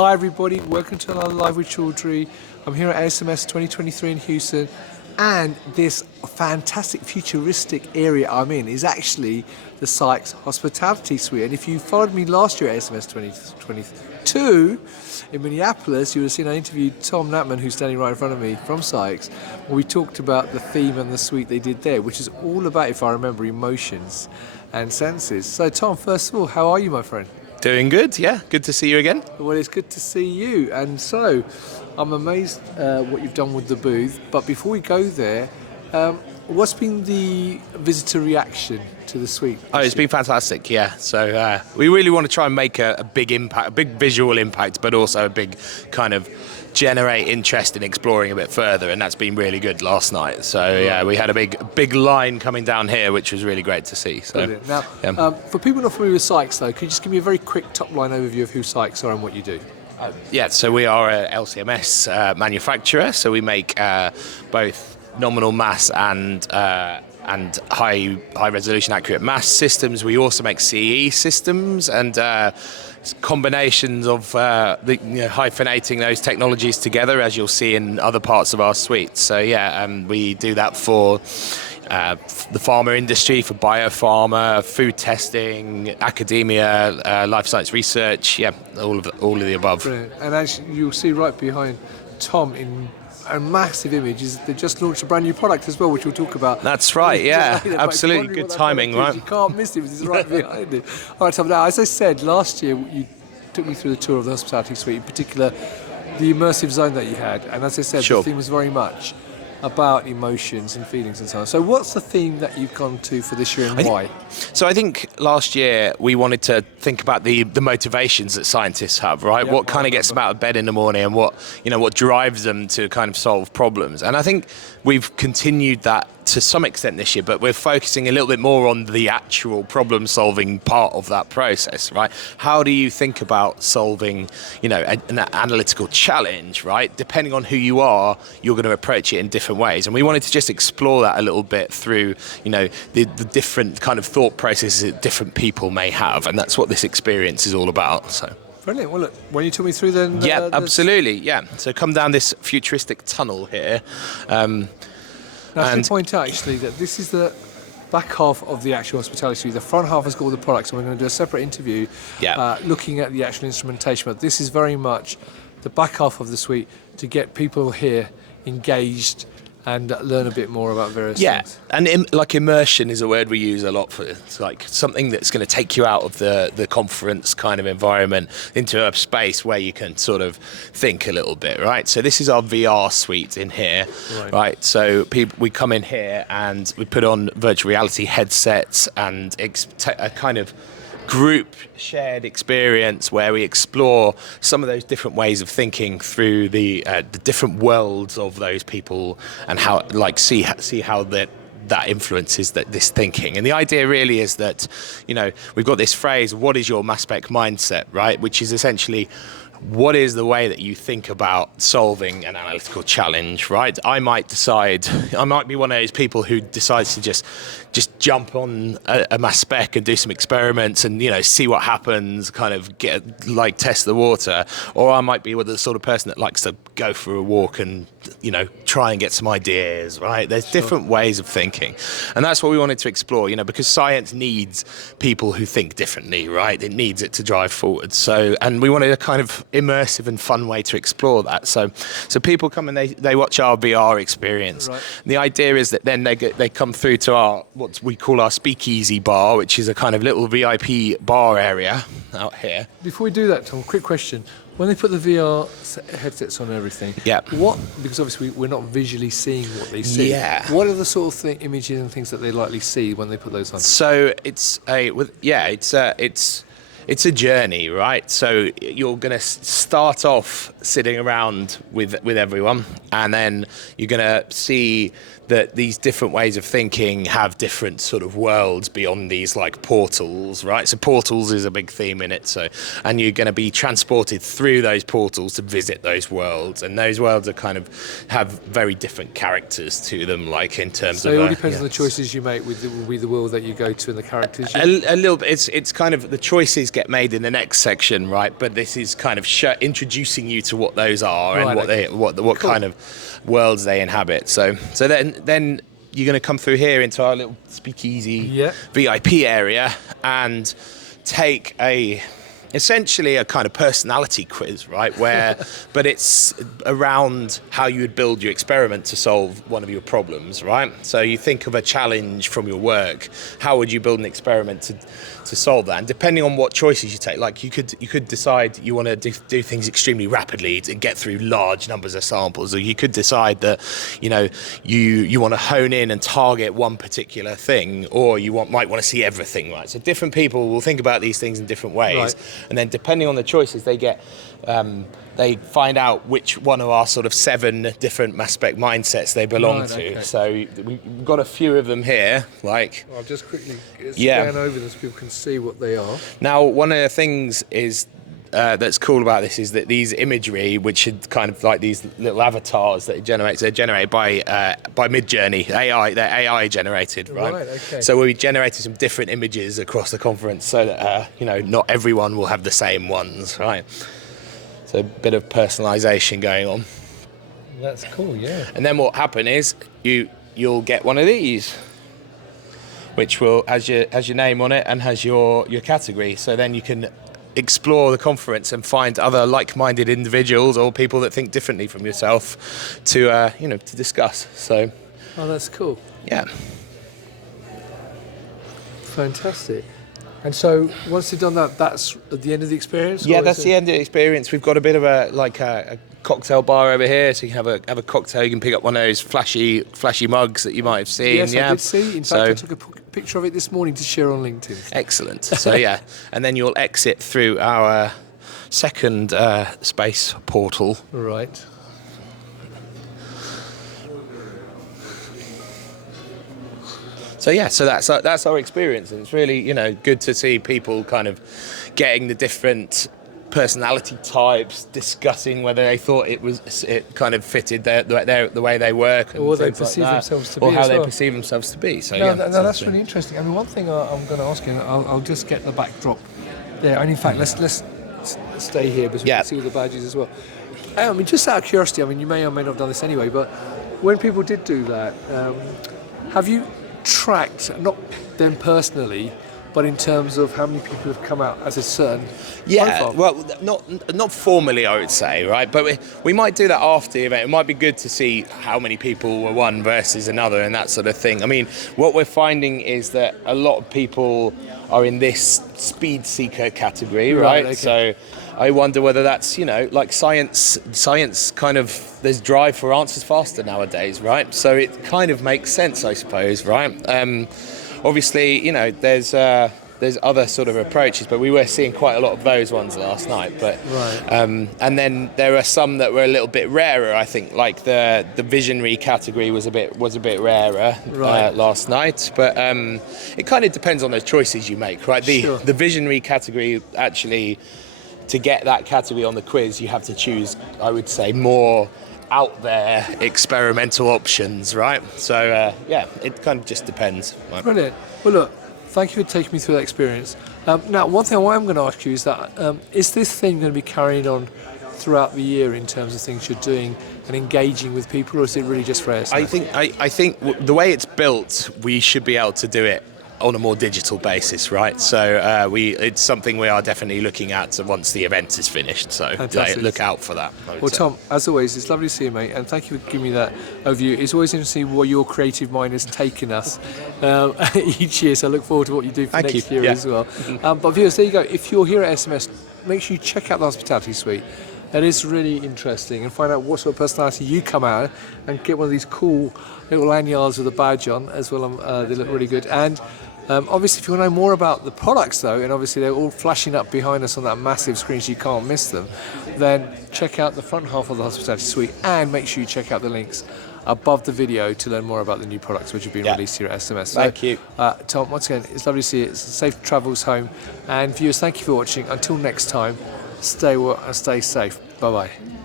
Hi everybody, welcome to another Live with Chaudhry. I'm here at ASMS 2023 in Houston, and this fantastic futuristic area I'm in is actually the SCIEX Hospitality Suite. And if you followed me last year at ASMS 2022 in Minneapolis, you would have seen I interviewed Tom Knapman, who's standing right in front of me, from SCIEX, where we talked about the theme and the suite they did there, which is all about, if I remember, emotions and senses. So Tom, first of all, how are you, my friend? Doing good, yeah. Good to see you again. Well, it's good to see you. And so, I'm amazed what you've done with the booth. But before we go there, what's been the visitor reaction to the suite? Oh, it's been fantastic, yeah. So we really want to try and make a big impact, a big visual impact, but also a big kind of generate interest in exploring a bit further, and that's been really good last night. So yeah, we had a big line coming down here, which was really great to see. So now, yeah. For people not familiar with SCIEX, though, could you just give me a very quick top-line overview of who SCIEX are and what you do? Yeah, so we are a LCMS manufacturer. So we make both nominal mass and high resolution accurate mass systems. We also make CE systems and combinations of hyphenating those technologies together, as you'll see in other parts of our suite. So yeah, we do that for the pharma industry, for biopharma, food testing, academia, life science research, yeah, all of the above. Brilliant. And as you'll see right behind Tom in a massive image, is they just launched a brand new product as well, which we'll talk about. That's right, yeah, absolutely good timing, right? You can't miss it, it's right behind it. All right, Tom, now, as I said, last year you took me through the tour of the hospitality suite, in particular the immersive zone that you had, and as I said, Sure. The theme was very much about emotions and feelings and so on. So what's the theme that you've gone to for this year and why? So I think last year we wanted to think about the motivations that scientists have, right? Yep, what kind of gets them out of bed in the morning, and what drives them to kind of solve problems. And I think we've continued that to some extent this year, but we're focusing a little bit more on the actual problem solving part of that process, right? How do you think about solving, an analytical challenge, right? Depending on who you are, you're going to approach it in different ways. And we wanted to just explore that a little bit through, the different kind of thought processes that different people may have. And that's what this experience is all about, so. Brilliant. Well, look, when you took me through then... Yeah, absolutely, yeah. So come down this futuristic tunnel here. Now, I should point out, actually, that this is the back half of the actual hospitality suite. The front half has got all the products, and we're going to do a separate interview looking at the actual instrumentation. But this is very much the back half of the suite to get people here engaged and learn a bit more about various things. And immersion is a word we use a lot for it. It's like something that's going to take you out of the conference kind of environment into a space where you can sort of think a little bit, right? So this is our VR suite in here, right? So we come in here and we put on virtual reality headsets and a kind of group shared experience where we explore some of those different ways of thinking through the different worlds of those people, and how see how that influences this thinking. And the idea really is that we've got this phrase, what is your mass spec mindset, right? Which is essentially, what is the way that you think about solving an analytical challenge, right? I might be one of those people who decides to just jump on a mass spec and do some experiments and see what happens, kind of test the water. Or I might be the sort of person that likes to go for a walk and try and get some ideas, right? There's different ways of thinking, and that's what we wanted to explore, because science needs people who think differently, right? It needs it to drive forward. So, and we wanted a kind of immersive and fun way to explore that. So people come and they watch our VR experience. Right. The idea is that then they come through to what we call our Speakeasy bar, which is a kind of little VIP bar area out here. Before we do that, Tom, quick question. When they put the VR headsets on and everything, because obviously we're not visually seeing what they see, what are the sort of images and things that they likely see when they put those on? So it's a journey, right? So you're going to start off sitting around with everyone, and then you're going to see that these different ways of thinking have different sort of worlds beyond these like portals, right? So portals is a big theme in it. So, and you're going to be transported through those portals to visit those worlds, and those worlds are kind of have very different characters to them, like in terms So of. it all depends on the choices you make with the world that you go to and the characters. A little bit. It's kind of the choices get made in the next section, right? But this is kind of introducing you to what those are and what Cool. kind of worlds they inhabit. So then you're going to come through here into our little Speakeasy VIP area and take essentially a kind of personality quiz, right? But it's around how you would build your experiment to solve one of your problems, right? So you think of a challenge from your work. How would you build an experiment to solve that? And depending on what choices you take, like you could decide you want to do things extremely rapidly to get through large numbers of samples, or you could decide that you want to hone in and target one particular thing, or might want to see everything, right? So different people will think about these things in different ways. Right. And then depending on the choices they get, they find out which one of our sort of 7 different mass spec mindsets they belong to. Okay. So we've got a few of them here. Like, I'll just quickly scan over them so people can see what they are. Now, one of the things is that's cool about this is that these imagery, which are kind of like these little avatars that it generates, they're generated by Midjourney AI. They're AI generated, right? Okay. So we generated some different images across the conference so that not everyone will have the same ones, right? So a bit of personalization going on. That's cool, yeah. And then what happen is you'll get one of these, which has your name on it and has your category. So then you can explore the conference and find other like-minded individuals or people that think differently from yourself to discuss. So. Oh, that's cool. Yeah. Fantastic. And so once you've done that, that's at the end of the experience? Yeah, that's the end of the experience. We've got a bit of a cocktail bar over here, so you can have a cocktail. You can pick up one of those flashy mugs that you might have seen. Yes, yeah. I did see. In fact, I took a picture of it this morning to share on LinkedIn. Excellent. So yeah, and then you'll exit through our second space portal. Right. So yeah, so that's our experience, and it's really good to see people kind of getting the different personality types, discussing whether they thought it kind of fitted the way they work, and or they things like perceive that, themselves to be, or how as they well. perceive themselves to be. So No, that's really interesting. I mean, one thing I'm going to ask you, and I'll just get the backdrop there. And in fact, let's stay here because we can see all the badges as well. I mean, just out of curiosity, I mean, you may or may not have done this anyway, but when people did do that, have you tracked, not them personally, but in terms of how many people have come out as a certain profile? Well, not formally, I would say, right? But we might do that after the event. It might be good to see how many people were one versus another and that sort of thing. I mean, what we're finding is that a lot of people are in this speed seeker category, right? Okay. So I wonder whether that's, like science kind of, there's drive for answers faster nowadays, right? So it kind of makes sense, I suppose, right? Obviously, there's other sort of approaches, but we were seeing quite a lot of those ones last night. But right. And then there are some that were a little bit rarer. I think, like the visionary category was a bit rarer last night. But it kind of depends on the choices you make, right? The visionary category, actually, to get that category on the quiz, you have to choose, I would say, more out there experimental options, right? So it kind of just depends. Right? Brilliant. Well, look, thank you for taking me through that experience. Now, one thing I am going to ask you is that is this thing going to be carried on throughout the year in terms of things you're doing and engaging with people, or is it really just for ASMS? I think the way it's built, we should be able to do it on a more digital basis, right? So it's something we are definitely looking at once the event is finished. So look out for that. Well, Tom, as always, it's lovely to see you, mate, and thank you for giving me that overview. It's always interesting where your creative mind has taken us each year, so I look forward to what you do for next year as well. But viewers, there you go. If you're here at SMS, make sure you check out the Hospitality Suite. It is really interesting, and find out what sort of personality you come out and get one of these cool little lanyards with a badge on as well. They look really good. And obviously, if you want to know more about the products, though, and obviously they're all flashing up behind us on that massive screen, so you can't miss them, then check out the front half of the Hospitality Suite and make sure you check out the links above the video to learn more about the new products which have been released here at SMS. Thank you. Tom, once again, it's lovely to see you. It's safe travels home. And viewers, thank you for watching. Until next time, stay well and stay safe. Bye-bye.